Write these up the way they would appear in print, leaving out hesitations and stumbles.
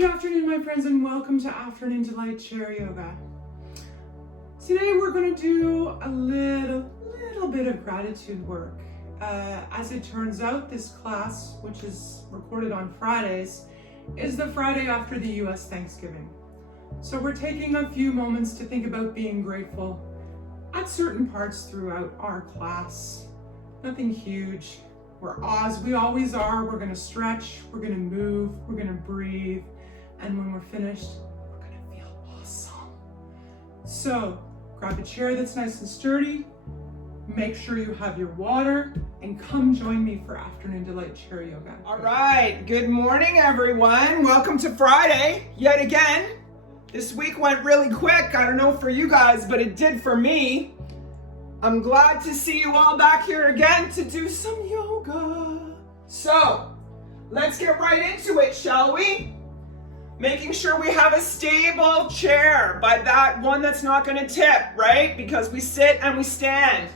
Good afternoon, my friends, and welcome to Afternoon Delight Chair Yoga. Today we're going to do a little bit of gratitude work. As it turns out, this class, which is recorded on Fridays, is the Friday after the US Thanksgiving. So we're taking a few moments to think about being grateful at certain parts throughout our class. Nothing huge. We always are. We're going to stretch, we're going to move, we're going to breathe, and when we're finished, we're going to feel awesome. So grab a chair that's nice and sturdy, make sure you have your water, and come join me for Afternoon Delight Chair Yoga. All right, good morning everyone. Welcome to Friday, yet again. This week went really quick. I don't know for you guys, but it did for me. I'm glad to see you all back here again to do some yoga. So, let's get right into it, shall we? Making sure we have a stable chair, by that one that's not gonna tip, right? Because we sit and we stand.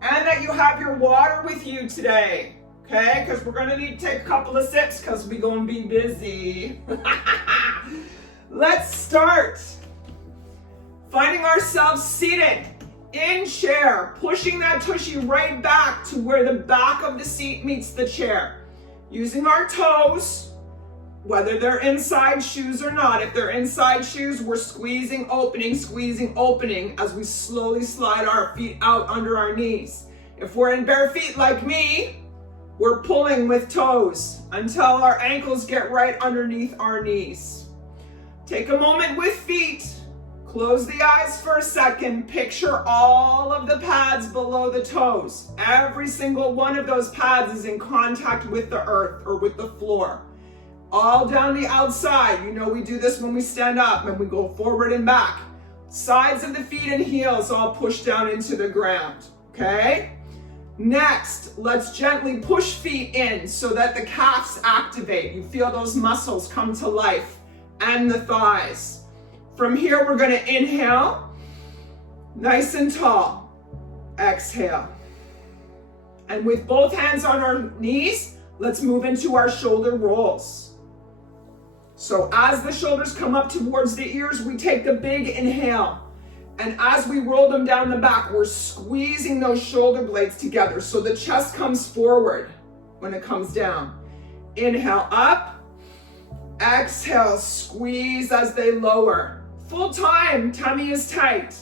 And that you have your water with you today, okay? Because we're gonna need to take a couple of sips because we're gonna be busy. Let's start. Finding ourselves seated in chair, pushing that tushy right back to where the back of the seat meets the chair. Using our toes, whether they're inside shoes or not. If they're inside shoes, we're squeezing, opening as we slowly slide our feet out under our knees. If we're in bare feet like me, we're pulling with toes until our ankles get right underneath our knees. Take a moment with feet. Close the eyes for a second. Picture all of the pads below the toes. Every single one of those pads is in contact with the earth or with the floor. All down the outside. You know we do this when we stand up and we go forward and back. Sides of the feet and heels all push down into the ground. Okay? Next, let's gently push feet in so that the calves activate. You feel those muscles come to life and the thighs. From here, we're going to inhale, nice and tall. Exhale. And with both hands on our knees, let's move into our shoulder rolls. So as the shoulders come up towards the ears, we take the big inhale. And as we roll them down the back, we're squeezing those shoulder blades together so the chest comes forward when it comes down. Inhale up. Exhale, squeeze as they lower. Full time, tummy is tight.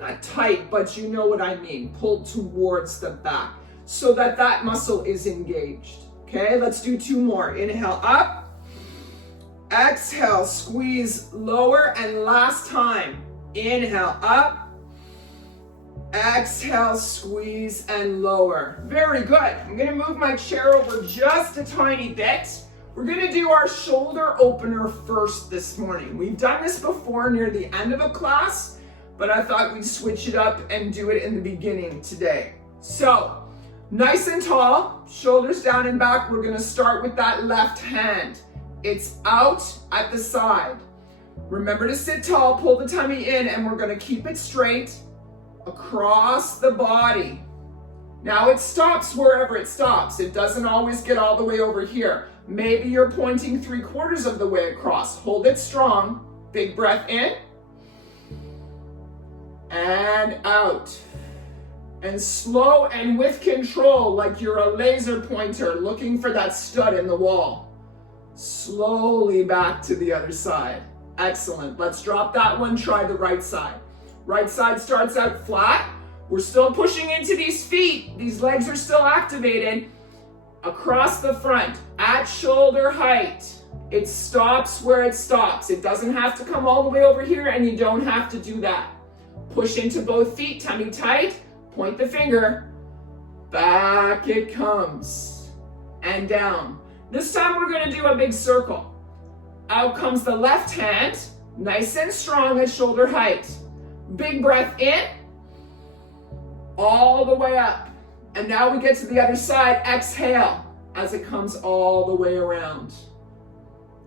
Not tight, but you know what I mean. Pull towards the back so that that muscle is engaged. Okay, let's do two more. Inhale up. Exhale, squeeze lower, and last time. Inhale up. Exhale, squeeze and lower. Very good. I'm gonna move my chair over just a tiny bit. We're gonna do our shoulder opener first this morning. We've done this before near the end of a class, but I thought we'd switch it up and do it in the beginning today. So, nice and tall, shoulders down and back. We're gonna start with that left hand. It's out at the side. Remember to sit tall, pull the tummy in, and we're gonna keep it straight across the body. Now it stops wherever it stops. It doesn't always get all the way over here. Maybe you're pointing 3/4 of the way across. Hold it strong. Big breath in. And out. And slow and with control, like you're a laser pointer looking for that stud in the wall. Slowly back to the other side. Excellent. Let's drop that one. Try the right side. Right side starts out flat. We're still pushing into these feet. These legs are still activated. Across the front, at shoulder height. It stops where it stops. It doesn't have to come all the way over here, and you don't have to do that. Push into both feet, tummy tight, point the finger. Back it comes. And down. This time we're gonna do a big circle. Out comes the left hand, nice and strong at shoulder height. Big breath in, all the way up. And now we get to the other side, exhale, as it comes all the way around.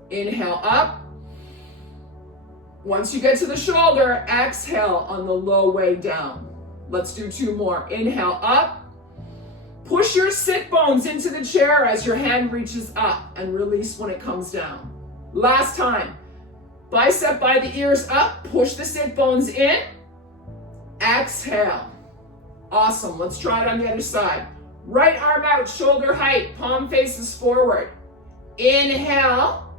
Inhale up. Once you get to the shoulder, exhale on the low way down. Let's do two more. Inhale up. Push your sit bones into the chair as your hand reaches up and release when it comes down. Last time. Bicep by the ears up, push the sit bones in. Exhale. Awesome. Let's try it on the other side. Right arm out, shoulder height, palm faces forward. Inhale,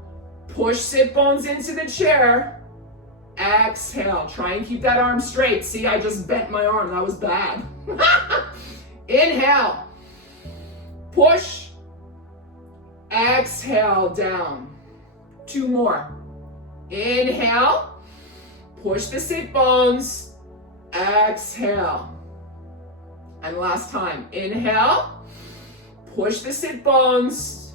push sit bones into the chair. Exhale. Try and keep that arm straight. See, I just bent my arm. That was bad. Inhale. Push. Exhale down. 2 more. Inhale. Push the sit bones. Exhale. And last time. Inhale. Push the sit bones.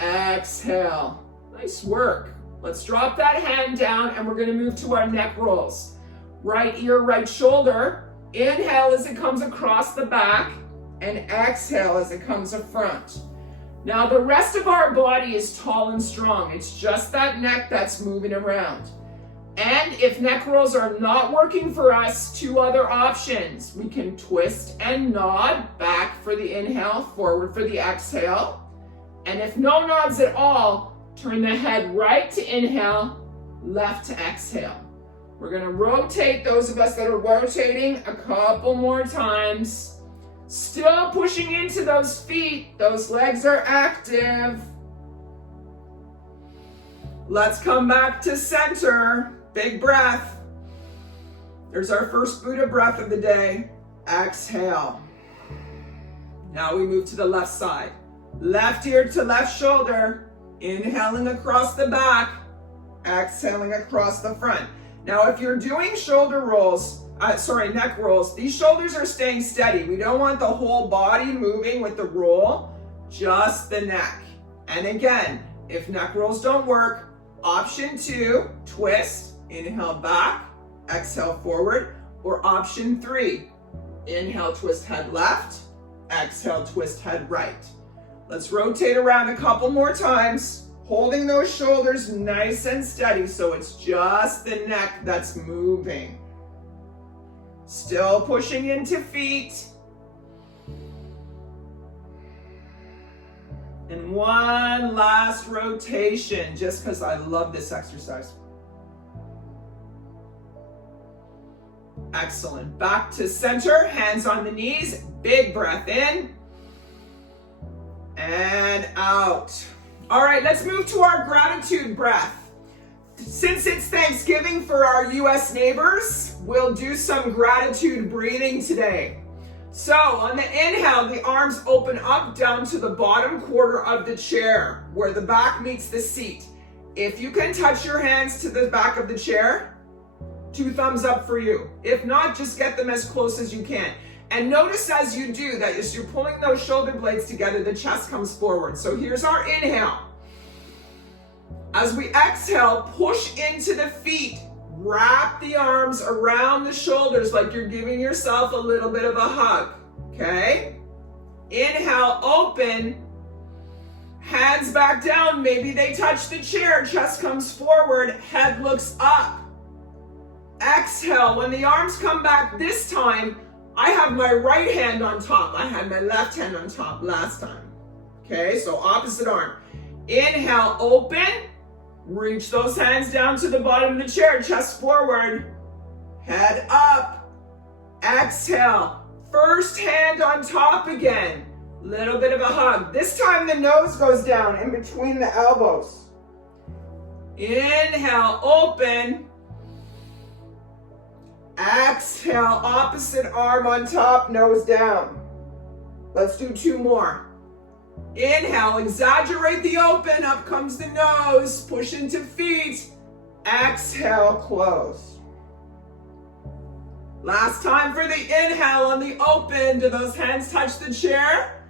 Exhale. Nice work. Let's drop that hand down and we're going to move to our neck rolls. Right ear, right shoulder. Inhale as it comes across the back and exhale as it comes up front. Now the rest of our body is tall and strong. It's just that neck that's moving around. And if neck rolls are not working for us, 2 other options. We can twist and nod, back for the inhale, forward for the exhale. And if no nods at all, turn the head right to inhale, left to exhale. We're going to rotate, those of us that are rotating, a couple more times. Still pushing into those feet. Those legs are active. Let's come back to center. Big breath. There's our first Buddha breath of the day. Exhale. Now we move to the left side. Left ear to left shoulder. Inhaling across the back. Exhaling across the front. Now if you're doing neck rolls, these shoulders are staying steady. We don't want the whole body moving with the roll, just the neck. And again, if neck rolls don't work, option 2, twist, inhale back, exhale forward, or option 3, inhale, twist head left, exhale, twist head right. Let's rotate around a couple more times, holding those shoulders nice and steady so it's just the neck that's moving. Still pushing into feet. And one last rotation, just because I love this exercise. Excellent. Back to center, hands on the knees, big breath in and out. All right, let's move to our gratitude breath. Since it's Thanksgiving for our US neighbors, we'll do some gratitude breathing today. So on the inhale, the arms open up down to the bottom quarter of the chair where the back meets the seat. If you can touch your hands to the back of the chair, 2 thumbs up for you. If not, just get them as close as you can. And notice as you do that, as you're pulling those shoulder blades together, the chest comes forward. So here's our inhale. As we exhale, push into the feet. Wrap the arms around the shoulders like you're giving yourself a little bit of a hug. Okay? Inhale, open. Hands back down. Maybe they touch the chair. Chest comes forward. Head looks up. Exhale. When the arms come back this time, I have my right hand on top. I had my left hand on top last time. Okay? So opposite arm. Inhale, open. Reach those hands down to the bottom of the chair, chest forward, head up. Exhale, first hand on top again. Little bit of a hug. This time the nose goes down in between the elbows. Inhale, open. Exhale, opposite arm on top, nose down. Let's do 2 more. Inhale, exaggerate the open, up comes the nose, push into feet. Exhale, close. Last time for the inhale on the open. Do those hands touch the chair?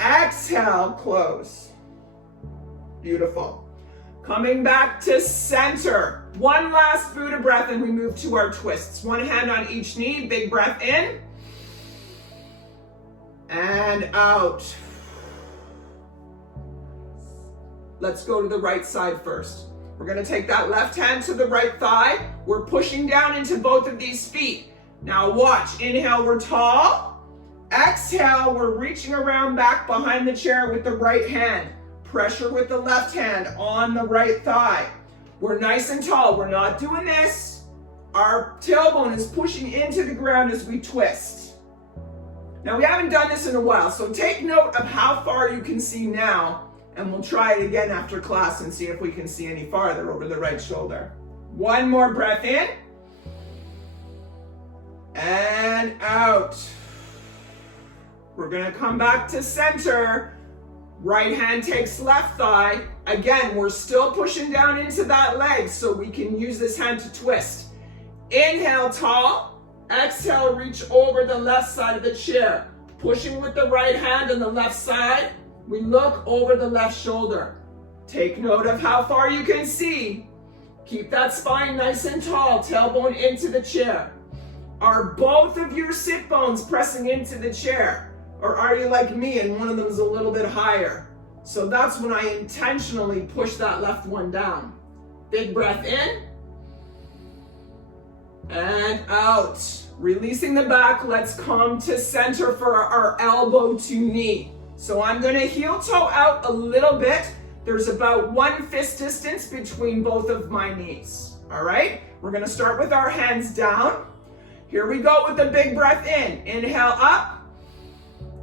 Exhale, close. Beautiful. Coming back to center. One last Buddha breath and we move to our twists. 1 hand on each knee, big breath in. And out. Let's go to the right side first. We're going to take that left hand to the right thigh. We're pushing down into both of these feet. Now watch. Inhale, we're tall. Exhale, we're reaching around back behind the chair with the right hand. Pressure with the left hand on the right thigh. We're nice and tall. We're not doing this. Our tailbone is pushing into the ground as we twist. Now, we haven't done this in a while, so take note of how far you can see now, and we'll try it again after class and see if we can see any farther over the right shoulder. One more breath in. And out. We're going to come back to center. Right hand takes left thigh. Again, we're still pushing down into that leg so we can use this hand to twist. Inhale, tall. Exhale, reach over the left side of the chair. Pushing with the right hand on the left side. We look over the left shoulder. Take note of how far you can see. Keep that spine nice and tall. Tailbone into the chair. Are both of your sit bones pressing into the chair? Or are you like me and one of them is a little bit higher? So that's when I intentionally push that left one down. Big breath in. And out. Releasing the back, let's come to center for our elbow to knee. So I'm going to heel toe out a little bit. There's about 1 fist distance between both of my knees. All right? We're going to start with our hands down. Here we go with the big breath in. Inhale up.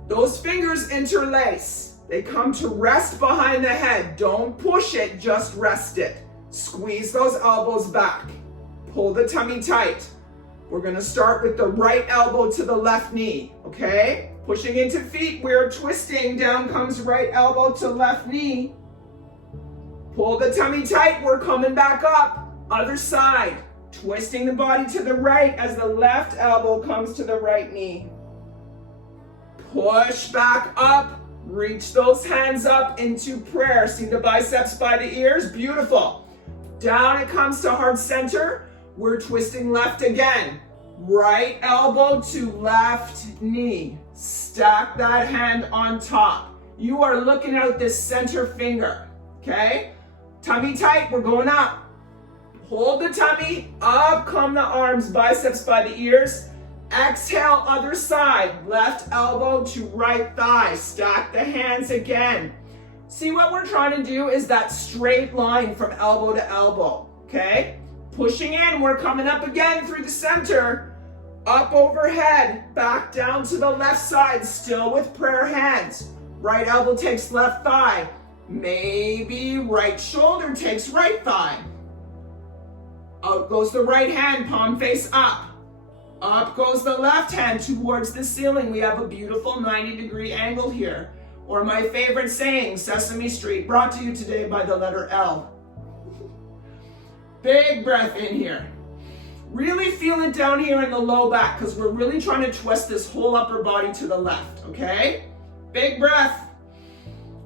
Those fingers interlace. They come to rest behind the head. Don't push it, just rest it. Squeeze those elbows back. Pull the tummy tight. We're going to start with the right elbow to the left knee, okay? Pushing into feet, we're twisting. Down comes right elbow to left knee. Pull the tummy tight, we're coming back up. Other side. Twisting the body to the right as the left elbow comes to the right knee. Push back up. Reach those hands up into prayer. See the biceps by the ears? Beautiful. Down it comes to heart center. We're twisting left again. Right elbow to left knee. Stack that hand on top. You are looking out this center finger. Okay? Tummy tight. We're going up. Hold the tummy, up come the arms, biceps by the ears. Exhale, other side, left elbow to right thigh. Stack the hands again. See, what we're trying to do is that straight line from elbow to elbow, okay? Pushing in, we're coming up again through the center. Up overhead, back down to the left side, still with prayer hands. Right elbow takes left thigh. Maybe right shoulder takes right thigh. Out goes the right hand, palm face up. Up goes the left hand towards the ceiling. We have a beautiful 90-degree angle here. Or my favorite saying, Sesame Street, brought to you today by the letter L. Big breath in here. Really feel it down here in the low back because we're really trying to twist this whole upper body to the left, okay? Big breath.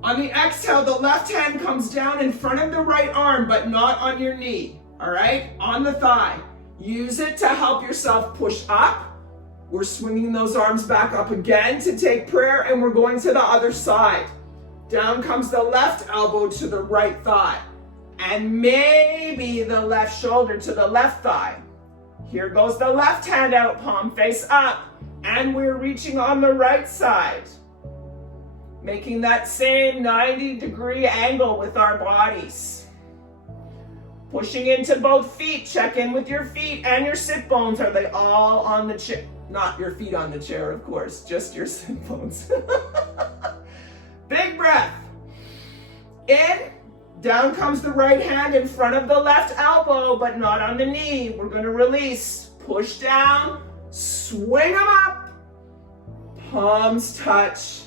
On the exhale, the left hand comes down in front of the right arm, but not on your knee. All right, on the thigh. Use it to help yourself push up. We're swinging those arms back up again to take prayer, and we're going to the other side. Down comes the left elbow to the right thigh, and maybe the left shoulder to the left thigh. Here goes the left hand out, palm face up, and we're reaching on the right side. Making that same 90-degree angle with our bodies. Pushing into both feet. Check in with your feet and your sit bones. Are they all on the chair? Not your feet on the chair, of course, just your sit bones. Big breath. In. Down comes the right hand in front of the left elbow, but not on the knee. We're going to release. Push down. Swing them up. Palms touch.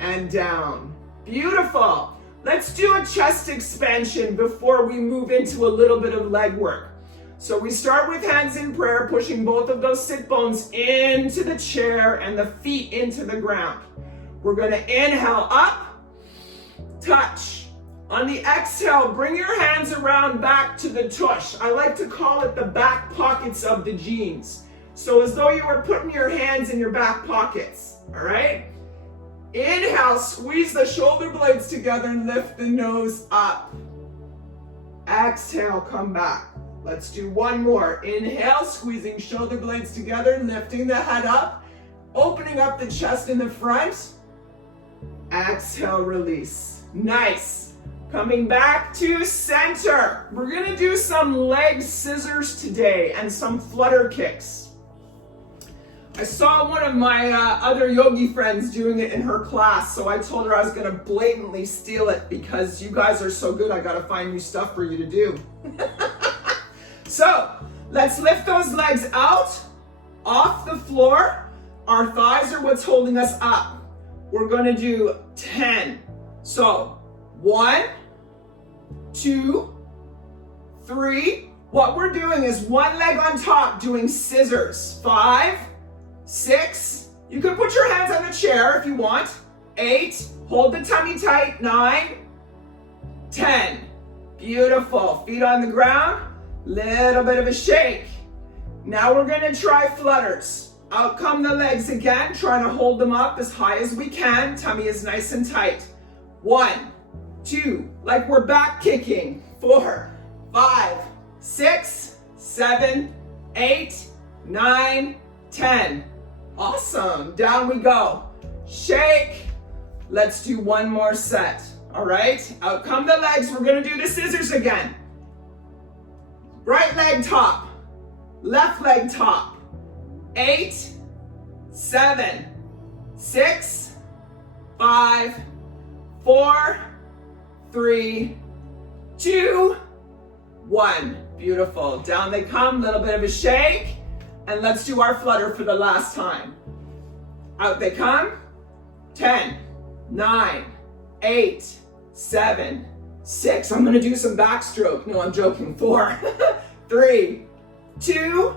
And down. Beautiful. Let's do a chest expansion before we move into a little bit of leg work. So we start with hands in prayer, pushing both of those sit bones into the chair and the feet into the ground. We're going to inhale up, touch. On the exhale, bring your hands around back to the tush. I like to call it the back pockets of the jeans. So as though you were putting your hands in your back pockets, all right? Inhale, squeeze the shoulder blades together and lift the nose up. Exhale, come back. Let's do one more. Inhale, squeezing shoulder blades together, lifting the head up, opening up the chest in the front. Exhale, release. Nice. Coming back to center. We're gonna do some leg scissors today and some flutter kicks. I saw one of my other yogi friends doing it in her class, so I told her I was gonna blatantly steal it because you guys are so good, I gotta find new stuff for you to do. So, let's lift those legs out, off the floor. Our thighs are what's holding us up. We're gonna do 10. So, 1, 2, 3. What we're doing is one leg on top, doing scissors. 5, 6. You can put your hands on the chair if you want. 8. Hold the tummy tight. 9, 10. Beautiful. Feet on the ground. Little bit of a shake. Now we're going to try flutters. Out come the legs again, trying to hold them up as high as we can. Tummy is nice and tight. 1, 2, like we're back kicking. 4, 5, 6, 7, 8, 9, 10. Awesome. Down we go. Shake. Let's do one more set. All right. Out come the legs. We're going to do the scissors again. Right leg top. Left leg top. 8, 7, 6, 5, 4, 3, 2, 1. Beautiful. Down they come. Little bit of a shake. And let's do our flutter for the last time. Out they come. 10, 9, 8, 7, 6. I'm going to do some backstroke. No, I'm joking. 4, 3, 2,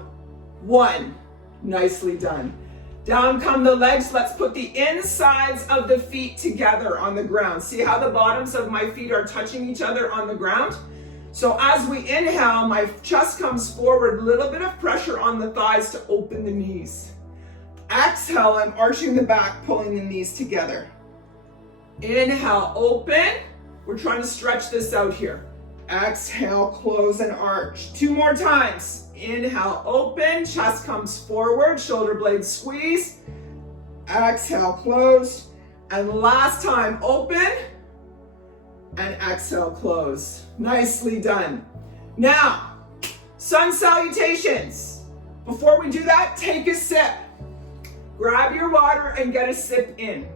1. Nicely done. Down come the legs. Let's put the insides of the feet together on the ground. See how the bottoms of my feet are touching each other on the ground? So as we inhale, my chest comes forward, a little bit of pressure on the thighs to open the knees. Exhale, I'm arching the back, pulling the knees together. Inhale, open. We're trying to stretch this out here. Exhale, close and arch. 2 more times. Inhale, open, chest comes forward, shoulder blades squeeze. Exhale, close. And last time, open. And exhale, close. Nicely done. Now, sun salutations. Before we do that, take a sip. Grab your water and get a sip in.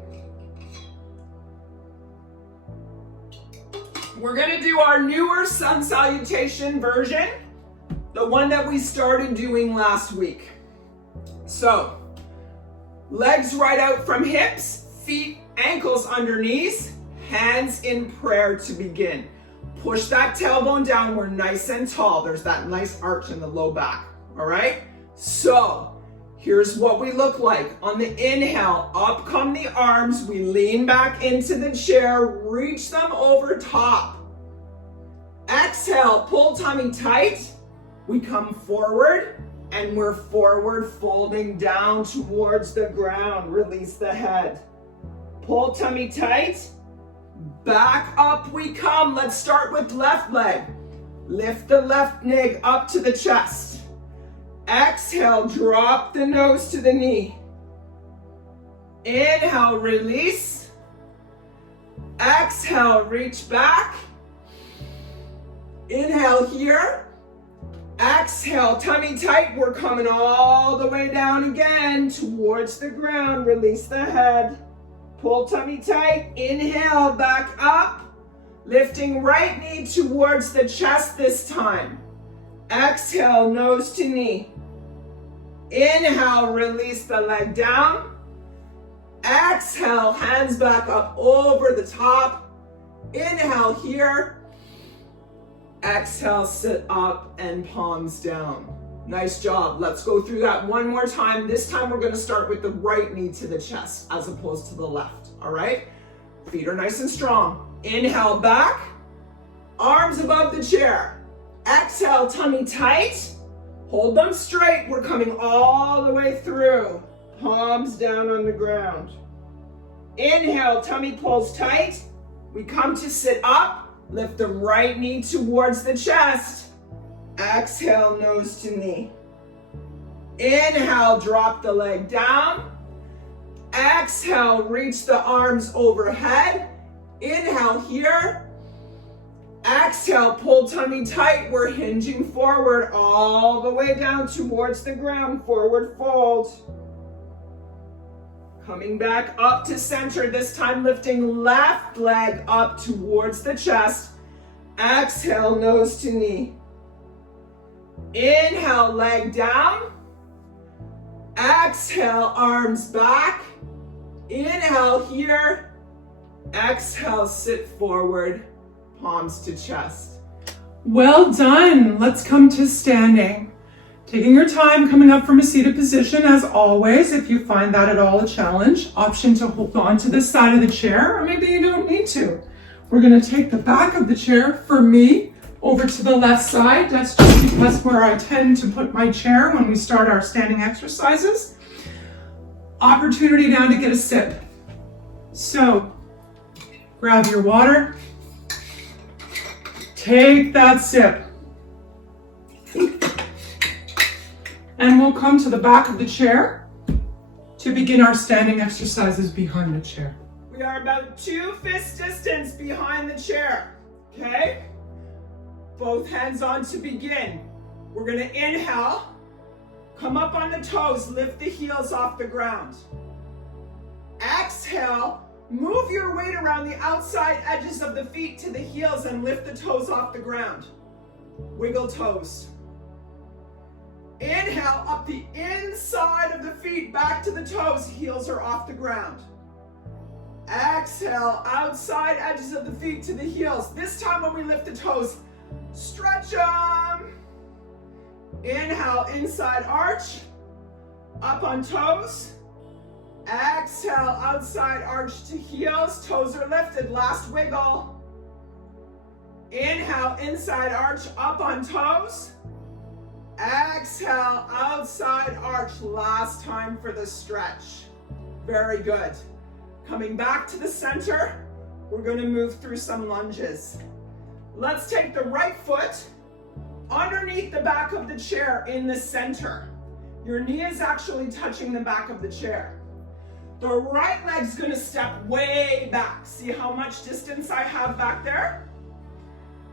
We're gonna do our newer sun salutation version, the one that we started doing last week. So, legs right out from hips, feet, ankles under knees, hands in prayer to begin. Push that tailbone down. We're nice and tall. There's that nice arch in the low back. All right? So, here's what we look like. On the inhale, up come the arms. We lean back into the chair. Reach them over top. Exhale, pull tummy tight. We come forward and we're forward folding down towards the ground. Release the head. Pull tummy tight. Back up we come. Let's start with left leg. Lift the left leg up to the chest. Exhale, drop the nose to the knee. Inhale, release. Exhale, reach back. Inhale here. Exhale, tummy tight. We're coming all the way down again towards the ground. Release the head. Pull tummy tight. Inhale, back up. Lifting right knee towards the chest this time. Exhale, nose to knee. Inhale, release the leg down. Exhale, hands back up over the top. Inhale here. Exhale, sit up and palms down. Nice job. Let's go through that one more time. This time we're going to start with the right knee to the chest as opposed to the left. All right? Feet are nice and strong. Inhale back. Arms above the chair. Exhale, tummy tight. Hold them straight. We're coming all the way through. Palms down on the ground. Inhale, tummy pulls tight. We come to sit up. Lift the right knee towards the chest. Exhale, nose to knee. Inhale, drop the leg down. Exhale, reach the arms overhead. Inhale here. Exhale, pull tummy tight. We're hinging forward all the way down towards the ground. Forward fold. Coming back up to center, this time lifting left leg up towards the chest. Exhale, nose to knee. Inhale, leg down. Exhale, arms back. Inhale here. Exhale, sit forward, palms to chest. Well done. Let's come to standing. Taking your time, coming up from a seated position as always. If you find that at all a challenge, option to hold on to this side of the chair, or maybe you don't need to. We're going to take the back of the chair, for me, over to the left side. That's just because where I tend to put my chair when we start our standing exercises. Opportunity now to get a sip. So, grab your water. Take that sip. And we'll come to the back of the chair to begin our standing exercises behind the chair. We are about 2 fist distance behind the chair, okay? Both hands on to begin. We're gonna inhale, come up on the toes, lift the heels off the ground. Exhale, move your weight around the outside edges of the feet to the heels and lift the toes off the ground. Wiggle toes. Inhale, up the inside of the feet, back to the toes, heels are off the ground. Exhale, outside edges of the feet to the heels. This time when we lift the toes, stretch them. Inhale, inside arch, up on toes. Exhale, outside arch to heels, toes are lifted, last wiggle. Inhale, inside arch, up on toes. Exhale, outside arch, last time for the stretch. Very good. Coming back to the center, we're going to move through some lunges. Let's take the right foot underneath the back of the chair in the center. Your knee is actually touching the back of the chair. The right leg's going to step way back. See how much distance I have back there?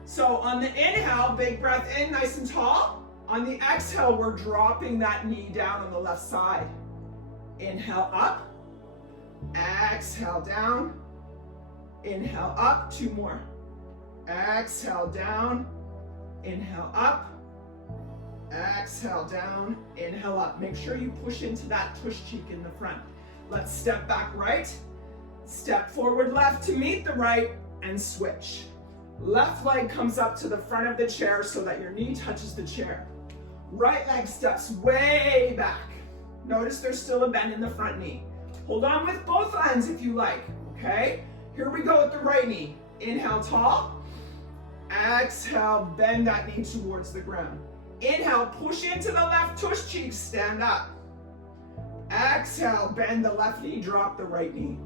So on the inhale, big breath in, nice and tall. On the exhale, we're dropping that knee down on the left side. Inhale up. Exhale down. Inhale up. 2 more. Exhale down. Inhale up. Exhale down. Inhale up. Make sure you push into that tush cheek in the front. Let's step back right. Step forward left to meet the right and switch. Left leg comes up to the front of the chair so that your knee touches the chair. Right leg steps way back. Notice there's still a bend in the front knee. Hold on with both hands if you like, okay? Here we go with the right knee. Inhale, tall. Exhale, bend that knee towards the ground. Inhale, push into the left tush cheek, stand up. Exhale, bend the left knee, drop the right knee.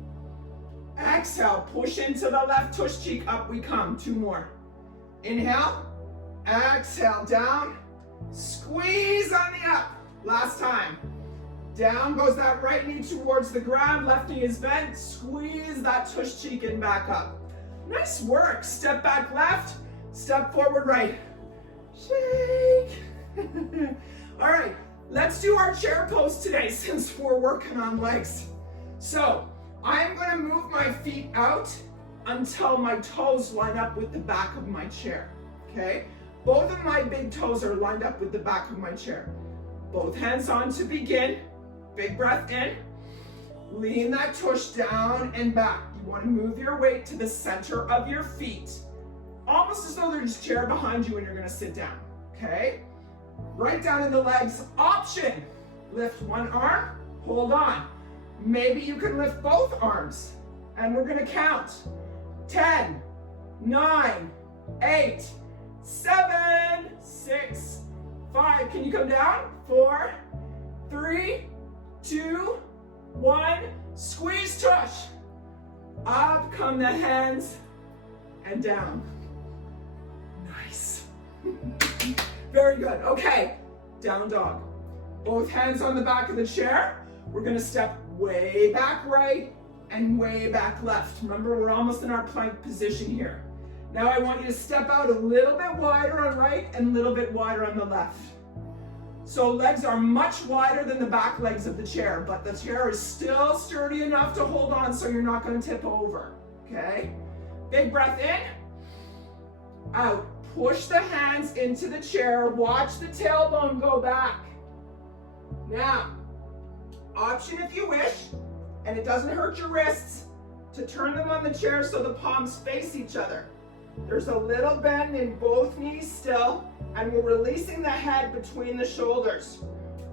Exhale, push into the left tush cheek, up we come. 2 more. Inhale, exhale, down. Squeeze on the up. Last time. Down goes that right knee towards the ground. Left knee is bent. Squeeze that tush cheek and back up. Nice work. Step back left. Step forward right. Shake. All right. Let's do our chair pose today since we're working on legs. So I'm going to move my feet out until my toes line up with the back of my chair. Okay? Both of my big toes are lined up with the back of my chair. Both hands on to begin. Big breath in. Lean that tush down and back. You want to move your weight to the center of your feet. Almost as though there's a chair behind you and you're going to sit down. Okay? Right down in the legs. Option. Lift one arm. Hold on. Maybe you can lift both arms. And we're going to count. 10, 9, 8, 7, 6, 5. Can you come down? 4, 3, 2, 1. Squeeze tush. Up come the hands and down. Nice. Very good. Okay. Down dog. Both hands on the back of the chair. We're going to step way back right, and way back left. Remember, we're almost in our plank position here. Now I want you to step out a little bit wider on right and a little bit wider on the left. So legs are much wider than the back legs of the chair, but the chair is still sturdy enough to hold on so you're not going to tip over, okay? Big breath in, out. Push the hands into the chair. Watch the tailbone go back. Now, option if you wish, and it doesn't hurt your wrists, to turn them on the chair so the palms face each other. There's a little bend in both knees still, and we're releasing the head between the shoulders.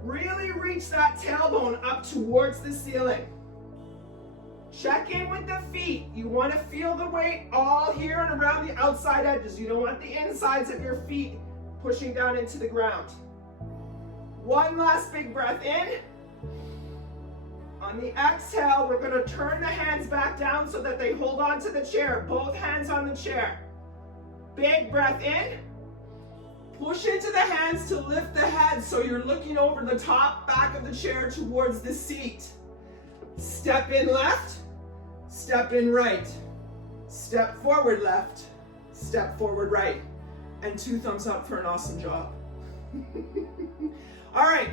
Really reach that tailbone up towards the ceiling. Check in with the feet. You want to feel the weight all here and around the outside edges. You don't want the insides of your feet pushing down into the ground. One last big breath in. On the exhale, we're going to turn the hands back down so that they hold on to the chair. Both hands on the chair. Big breath in. Push into the hands to lift the head so you're looking over the top back of the chair towards the seat. Step in left, step in right, step forward left, step forward right, and 2 thumbs up for an awesome job. All right,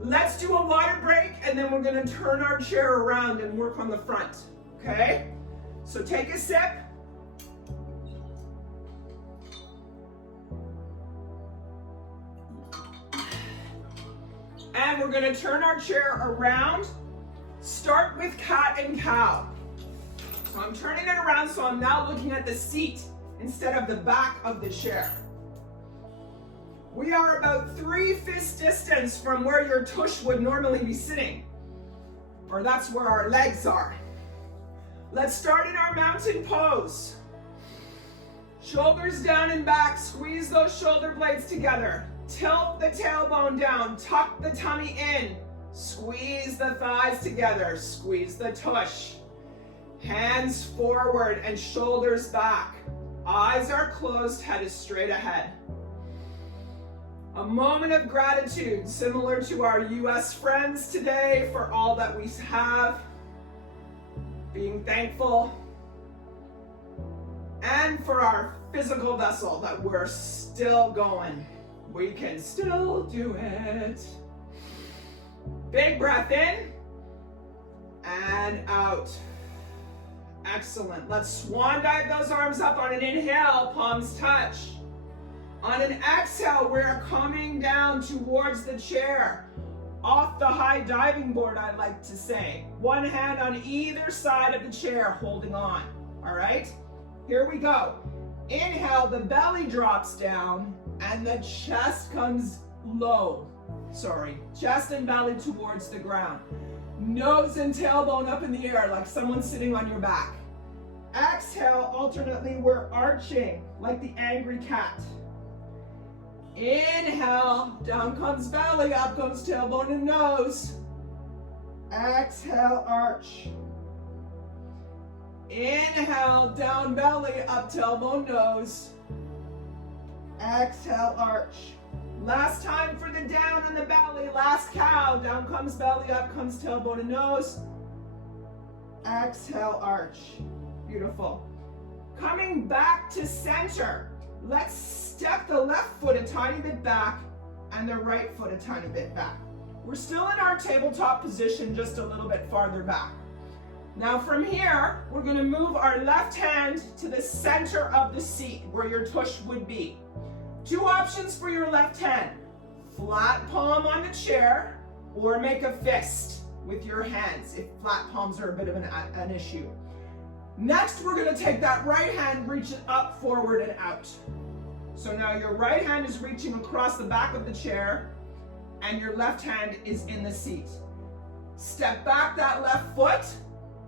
let's do a water break and then we're going to turn our chair around and work on the front, okay? So take a sip. And we're going to turn our chair around. Start with cat and cow. So I'm turning it around so I'm now looking at the seat instead of the back of the chair. We are about 3 fist distance from where your tush would normally be sitting, or that's where our legs are. Let's start in our mountain pose. Shoulders down and back, squeeze those shoulder blades together. Tilt the tailbone down, tuck the tummy in, squeeze the thighs together, squeeze the tush. Hands forward and shoulders back. Eyes are closed, head is straight ahead. A moment of gratitude, similar to our US friends today, for all that we have. Being thankful. And for our physical vessel that we're still going. We can still do it. Big breath in and out. Excellent. Let's swan dive those arms up on an inhale, palms touch. On an exhale, we're coming down towards the chair. Off the high diving board, I like to say. One hand on either side of the chair, holding on. All right? Here we go. Inhale, the belly drops down and the chest comes low. Chest and belly towards the ground. Nose and tailbone up in the air like someone's sitting on your back. Exhale, alternately, we're arching like the angry cat. Inhale, down comes belly, up comes tailbone and nose. Exhale, arch. Inhale, down belly, up tailbone, nose. Exhale, arch. Last time for the down and the belly. Last cow. Down comes belly, up comes tailbone and nose. Exhale, arch. Beautiful. Coming back to center. Let's step the left foot a tiny bit back and the right foot a tiny bit back. We're still in our tabletop position, just a little bit farther back. Now from here, we're going to move our left hand to the center of the seat where your tush would be. 2 options for your left hand. Flat palm on the chair or make a fist with your hands if flat palms are a bit of an issue. Next, we're going to take that right hand, reach it up, forward, and out. So now your right hand is reaching across the back of the chair and your left hand is in the seat. Step back that left foot,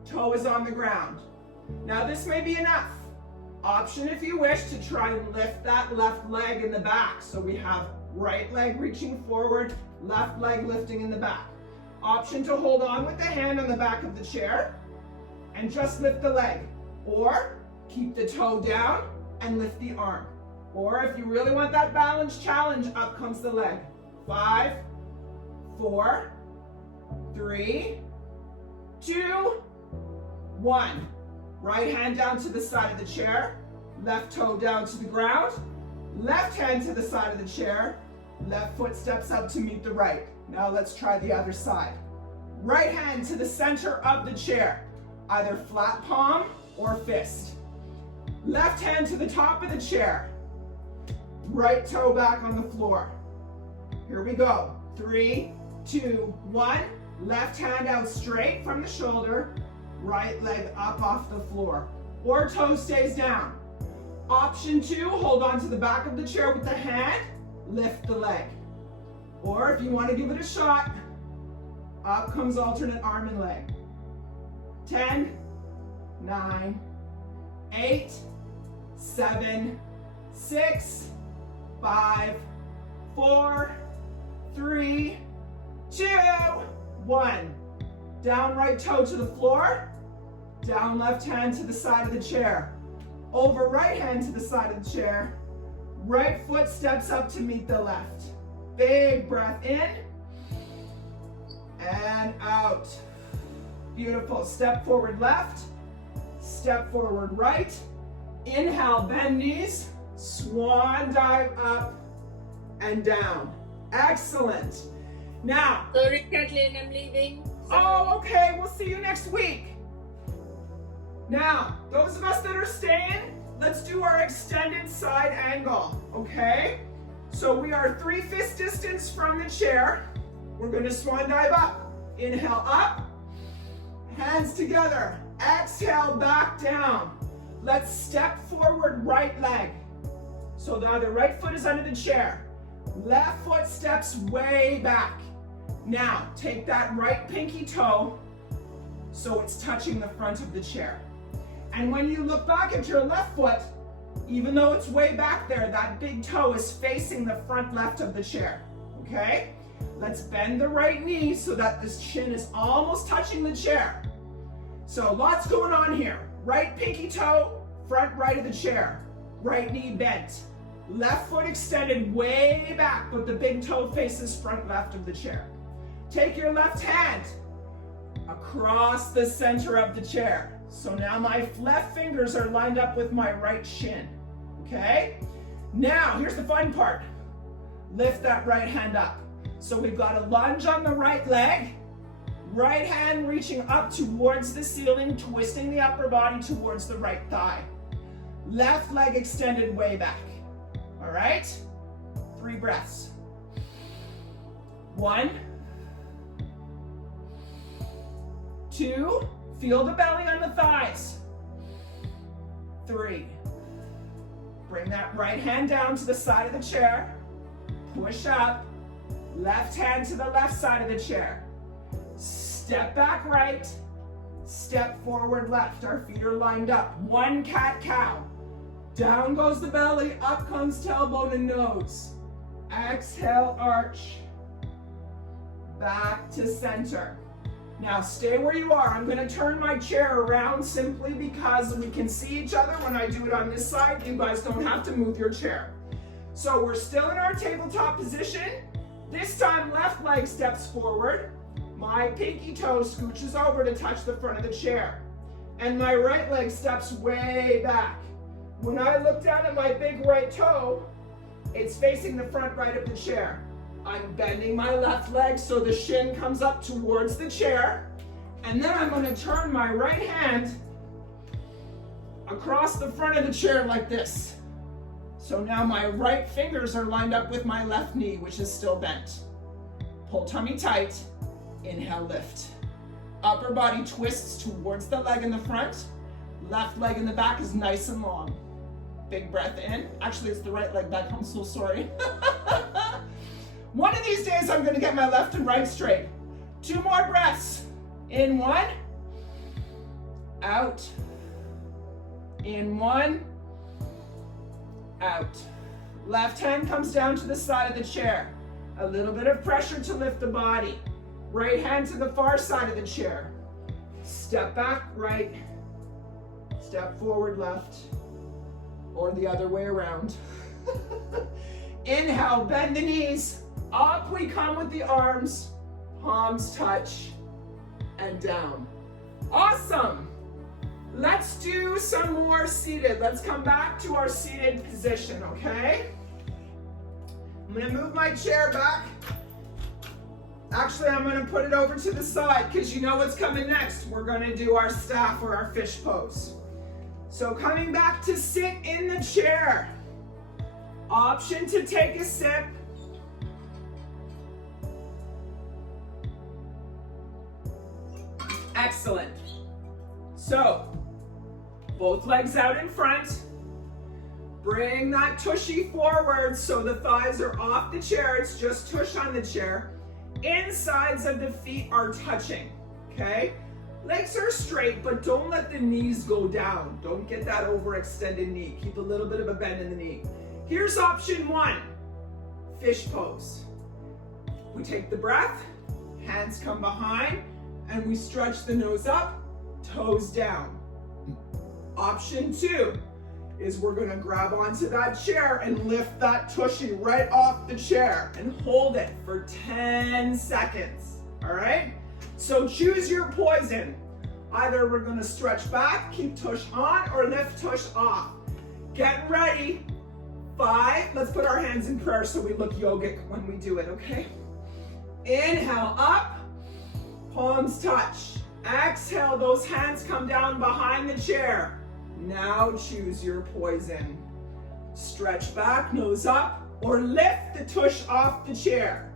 toe is on the ground. Now this may be enough. Option if you wish to try and lift that left leg in the back. So we have right leg reaching forward, left leg lifting in the back. Option to hold on with the hand on the back of the chair and just lift the leg. Or keep the toe down and lift the arm. Or if you really want that balance challenge, up comes the leg. 5, 4, 3, 2, 1. Right hand down to the side of the chair, left toe down to the ground, left hand to the side of the chair, left foot steps up to meet the right. Now let's try the other side. Right hand to the center of the chair, either flat palm or fist. Left hand to the top of the chair, right toe back on the floor. Here we go. 3, 2, 1. Left hand out straight from the shoulder, right leg up off the floor, or toe stays down. Option 2, hold on to the back of the chair with the hand, lift the leg. Or if you want to give it a shot, up comes alternate arm and leg. 10, 9, 8, 7, 6, 5, 4, 3, 2, 1. Down right toe to the floor, down left hand to the side of the chair, over right hand to the side of the chair, right foot steps up to meet the left. Big breath in and out. Beautiful. Step forward left, step forward right. Inhale, bend knees, swan dive up and down. Excellent. Now. Sorry, Kathleen, I'm leaving. Oh, okay. We'll see you next week. Now, those of us that are staying, let's do our extended side angle, okay? So we are 3 fist distance from the chair. We're going to swan dive up. Inhale up, hands together. Exhale, back down. Let's step forward, right leg. So now the right foot is under the chair. Left foot steps way back. Now, take that right pinky toe so it's touching the front of the chair. And when you look back at your left foot, even though it's way back there, that big toe is facing the front left of the chair, okay? Let's bend the right knee so that this chin is almost touching the chair. So lots going on here. Right pinky toe, front right of the chair. Right knee bent. Left foot extended way back, but the big toe faces front left of the chair. Take your left hand across the center of the chair. So now my left fingers are lined up with my right shin, okay? Now, here's the fun part. Lift that right hand up. So we've got a lunge on the right leg, right hand reaching up towards the ceiling, twisting the upper body towards the right thigh. Left leg extended way back, all right? 3 breaths. 1, 2, feel the belly on the thighs. 3, bring that right hand down to the side of the chair. Push up, left hand to the left side of the chair. Step back right, step forward left. Our feet are lined up. 1 cat-cow. Down goes the belly, up comes tailbone and nose. Exhale, arch. Back to center. Now stay where you are. I'm going to turn my chair around simply because we can see each other when I do it on this side. You guys don't have to move your chair. So we're still in our tabletop position. This time left leg steps forward. My pinky toe scooches over to touch the front of the chair. And my right leg steps way back. When I look down at my big right toe, it's facing the front right of the chair. I'm bending my left leg so the shin comes up towards the chair. And then I'm going to turn my right hand across the front of the chair like this. So now my right fingers are lined up with my left knee, which is still bent. Pull tummy tight. Inhale, lift. Upper body twists towards the leg in the front. Left leg in the back is nice and long. Big breath in. Actually, it's the right leg back. I'm so sorry. One of these days, I'm going to get my left and right straight. 2 more breaths. In 1. Out. In 1. Out. Left hand comes down to the side of the chair. A little bit of pressure to lift the body. Right hand to the far side of the chair. Step back right. Step forward left. Or the other way around. Inhale, bend the knees. Up we come with the arms. Palms touch. And down. Awesome. Let's do some more seated. Let's come back to our seated position, okay? I'm gonna move my chair back. Actually, I'm gonna put it over to the side because you know what's coming next. We're gonna do our staff or our fish pose. So coming back to sit in the chair. Option to take a sip. Excellent. So, both legs out in front. Bring that tushy forward so the thighs are off the chair. It's just tush on the chair. Insides of the feet are touching, okay? Legs are straight, but don't let the knees go down. Don't get that overextended knee. Keep a little bit of a bend in the knee. Here's option one, fish pose. We take the breath, hands come behind, and we stretch the nose up, toes down. Option two is we're gonna grab onto that chair and lift that tushy right off the chair and hold it for 10 seconds, all right? So choose your poison. Either we're gonna stretch back, keep tush on, or lift tush off. Get ready. 5, let's put our hands in prayer so we look yogic when we do it, okay? Inhale up, palms touch. Exhale, those hands come down behind the chair. Now choose your poison. Stretch back, nose up, or lift the tush off the chair.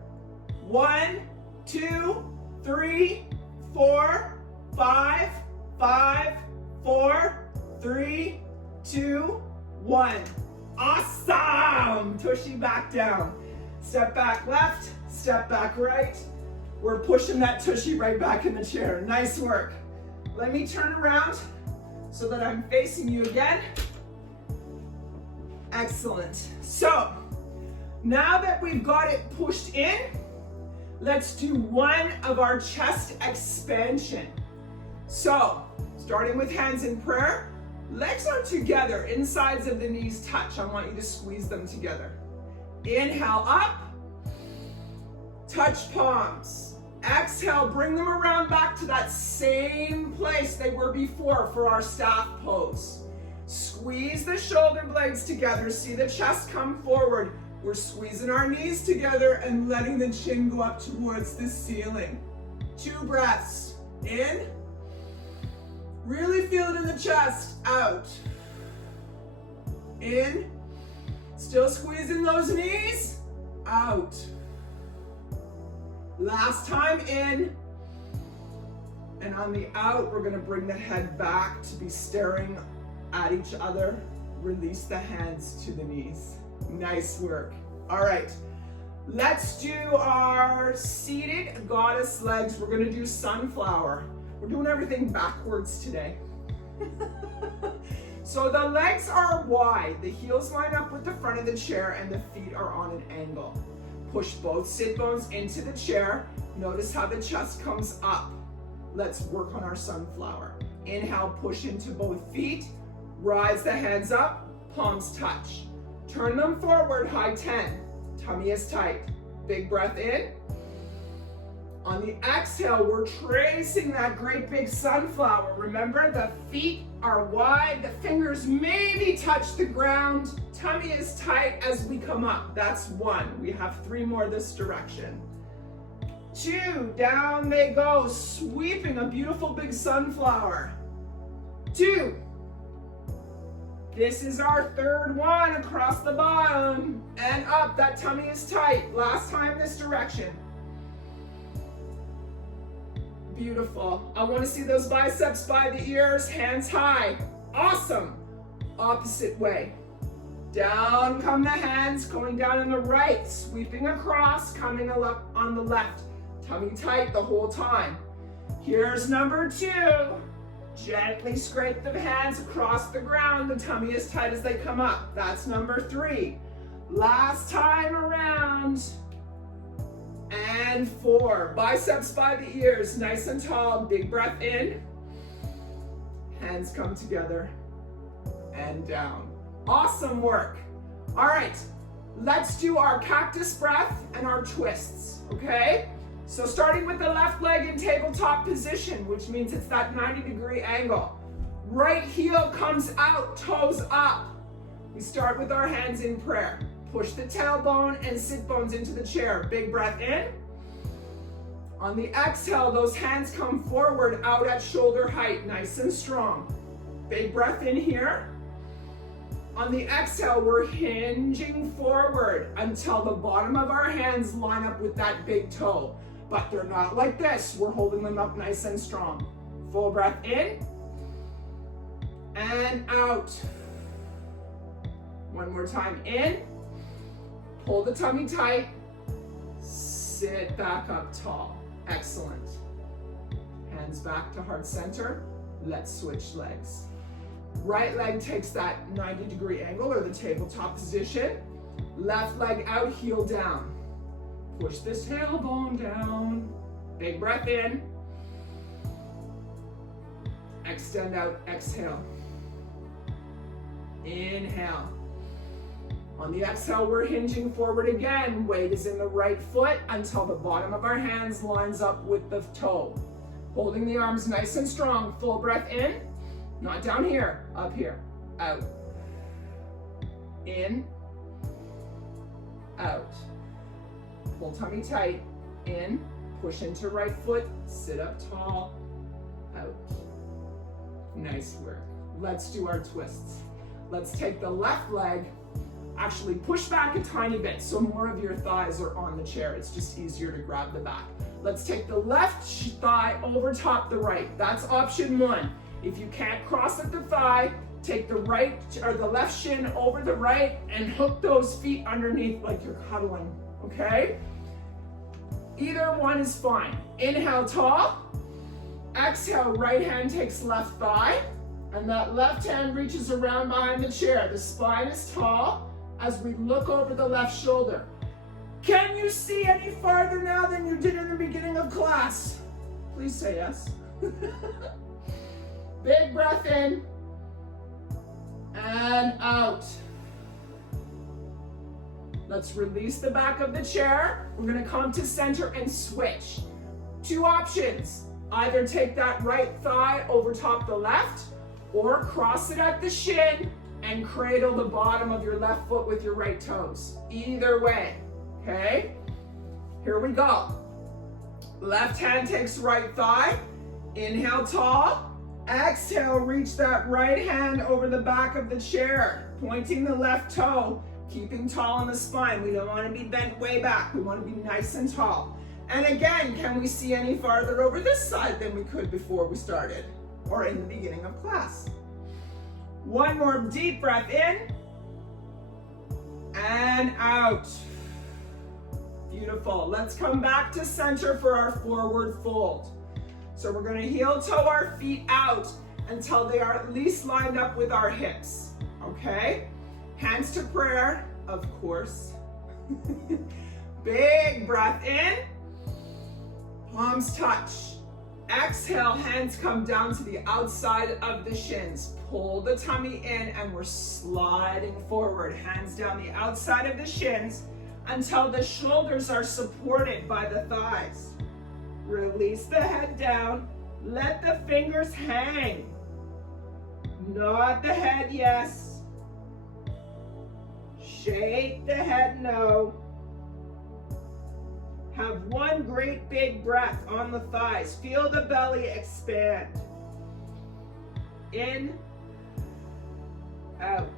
1, 2, 3, 4, 5, 5, 4, 3, 2, 1. Awesome! Tushy back down. Step back left, step back right. We're pushing that tushy right back in the chair. Nice work. Let me turn around so that I'm facing you again. Excellent. So, now that we've got it pushed in, let's do one of our chest expansion. So, starting with hands in prayer, legs are together, insides of the knees touch. I want you to squeeze them together. Inhale up, touch palms. Exhale, bring them around back to that same place they were before for our staff pose. Squeeze the shoulder blades together, see the chest come forward. We're squeezing our knees together and letting the chin go up towards the ceiling. 2 breaths, in. Really feel it in the chest, out. In, still squeezing those knees, out. Last time in, and on the out, we're gonna bring the head back to be staring at each other. Release the hands to the knees. Nice work. All right, let's do our seated goddess legs. We're gonna do sunflower. We're doing everything backwards today. So the legs are wide, the heels line up with the front of the chair, and the feet are on an angle. Push both sit bones into the chair. Notice how the chest comes up. Let's work on our sunflower. Inhale, push into both feet. Rise the hands up, palms touch. Turn them forward, high 10. Tummy is tight. Big breath in. On the exhale, we're tracing that great big sunflower. Remember, the feet are wide, the fingers maybe touch the ground. Tummy is tight as we come up. That's 1. We have 3 more this direction. 2, down they go, sweeping a beautiful big sunflower. 2. This is our 3rd one across the bottom and up. That tummy is tight. Last time this direction. Beautiful. I want to see those biceps by the ears, hands high. Awesome. Opposite way. Down come the hands, going down on the right, sweeping across, coming up on the left. Tummy tight the whole time. Here's number 2. Gently scrape the hands across the ground. The tummy is tight as they come up. That's number 3. Last time around. And 4. Biceps by the ears, nice and tall. Big breath in. Hands come together and down. Awesome work. All right, let's do our cactus breath and our twists, okay? So starting with the left leg in tabletop position, which means it's that 90-degree angle. Right heel comes out, toes up. We start with our hands in prayer. Push the tailbone and sit bones into the chair. Big breath in. On the exhale, those hands come forward out at shoulder height, nice and strong. Big breath in here. On the exhale, we're hinging forward until the bottom of our hands line up with that big toe. But they're not like this. We're holding them up nice and strong. Full breath in and out. One more time, in. Pull the tummy tight. Sit back up tall. Excellent. Hands back to heart center. Let's switch legs. Right leg takes that 90-degree angle or the tabletop position. Left leg out, heel down. Push the tailbone down. Big breath in. Extend out, exhale. Inhale. On the exhale, we're hinging forward again. Weight is in the right foot until the bottom of our hands lines up with the toe. Holding the arms nice and strong. Full breath in. Not down here, up here. Out. In. Out. Pull tummy tight. In. Push into right foot. Sit up tall. Out. Nice work. Let's do our twists. Let's take the left leg. Actually push back a tiny bit so more of your thighs are on the chair. It's just easier to grab the back. Let's take the left thigh over top the right. That's option one. If you can't cross at the thigh, take the right or the left shin over the right and hook those feet underneath like you're cuddling, okay? Either one is fine. Inhale tall. Exhale, right hand takes left thigh. And that left hand reaches around behind the chair. The spine is tall as we look over the left shoulder. Can you see any farther now than you did in the beginning of class? Please say yes. Big breath in and out. Let's release the back of the chair. We're gonna come to center and switch. Two options. Either take that right thigh over top the left or cross it at the shin and cradle the bottom of your left foot with your right toes. Either way, okay? Here we go. Left hand takes right thigh. Inhale tall. Exhale, reach that right hand over the back of the chair, pointing the left toe, keeping tall in the spine. We don't want to be bent way back. We want to be nice and tall. And again, can we see any farther over this side than we could before we started or in the beginning of class? One more deep breath in and out. Beautiful. Let's come back to center for our forward fold. So we're going to heel toe our feet out until they are at least lined up with our hips, okay? Hands to prayer, of course. Big breath in, palms touch. Exhale, hands come down to the outside of the shins. Pull the tummy in and we're sliding forward. Hands down the outside of the shins until the shoulders are supported by the thighs. Release the head down. Let the fingers hang. Nod the head, yes. Shake the head, no. Have one great big breath on the thighs. Feel the belly expand. In, out.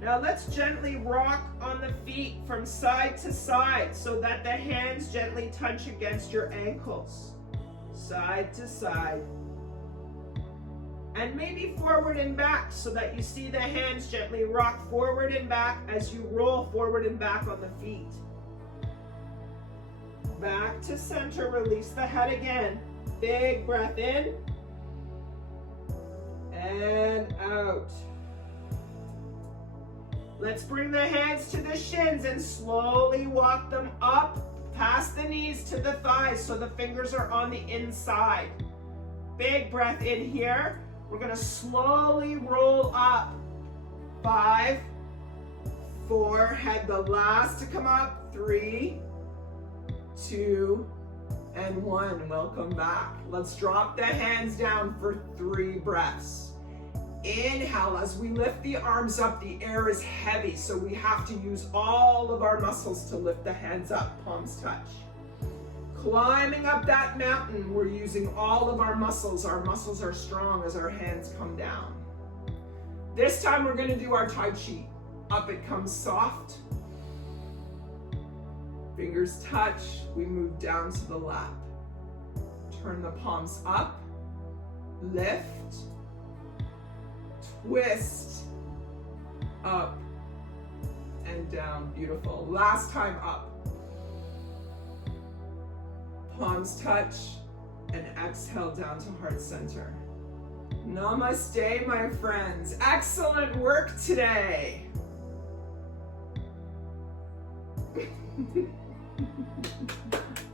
Now let's gently rock on the feet from side to side so that the hands gently touch against your ankles. Side to side. And maybe forward and back so that you see the hands gently rock forward and back as you roll forward and back on the feet. Back to center, release the head again. Big breath in and out. Let's bring the hands to the shins and slowly walk them up past the knees to the thighs so the fingers are on the inside. Big breath in here. We're going to slowly roll up. 5, 4, head the last to come up. 3, 2, and 1. Welcome back. Let's drop the hands down for 3 breaths. Inhale, as we lift the arms up, the air is heavy, so we have to use all of our muscles to lift the hands up, palms touch. Climbing up that mountain, we're using all of our muscles. Our muscles are strong as our hands come down. This time we're gonna do our Tai Chi. Up it comes soft. Fingers touch, we move down to the lap. Turn the palms up, lift, twist, up and down, beautiful. Last time up. Palms touch and exhale down to heart center. Namaste, my friends. Excellent work today.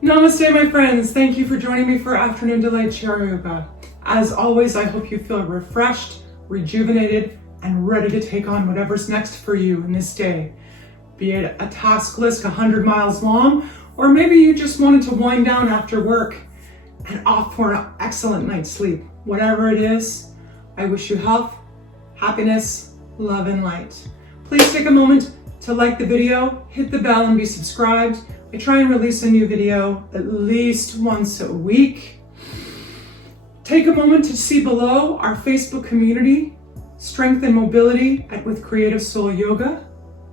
Namaste, my friends. Thank you for joining me for Afternoon Delight Chair Yoga. As always, I hope you feel refreshed, rejuvenated, and ready to take on whatever's next for you in this day. Be it a task list 100 miles long, or maybe you just wanted to wind down after work and off for an excellent night's sleep. Whatever it is, I wish you health, happiness, love, and light. Please take a moment to like the video, hit the bell, and be subscribed. I try and release a new video at least once a week. Take a moment to see below our Facebook community, Strength and Mobility with Creative Soul Yoga,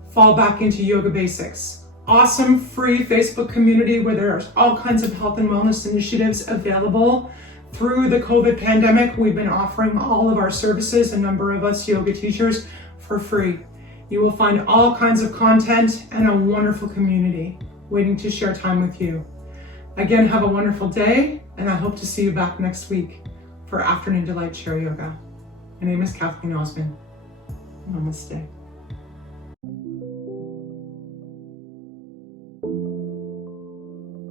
Fall Back into Yoga Basics. Awesome free Facebook community where there's all kinds of health and wellness initiatives available. Through the COVID pandemic, we've been offering all of our services, a number of us yoga teachers, for free. You will find all kinds of content and a wonderful community waiting to share time with you. Again, have a wonderful day, and I hope to see you back next week for Afternoon Delight Chair Yoga. My name is Kathleen Osmond. Namaste.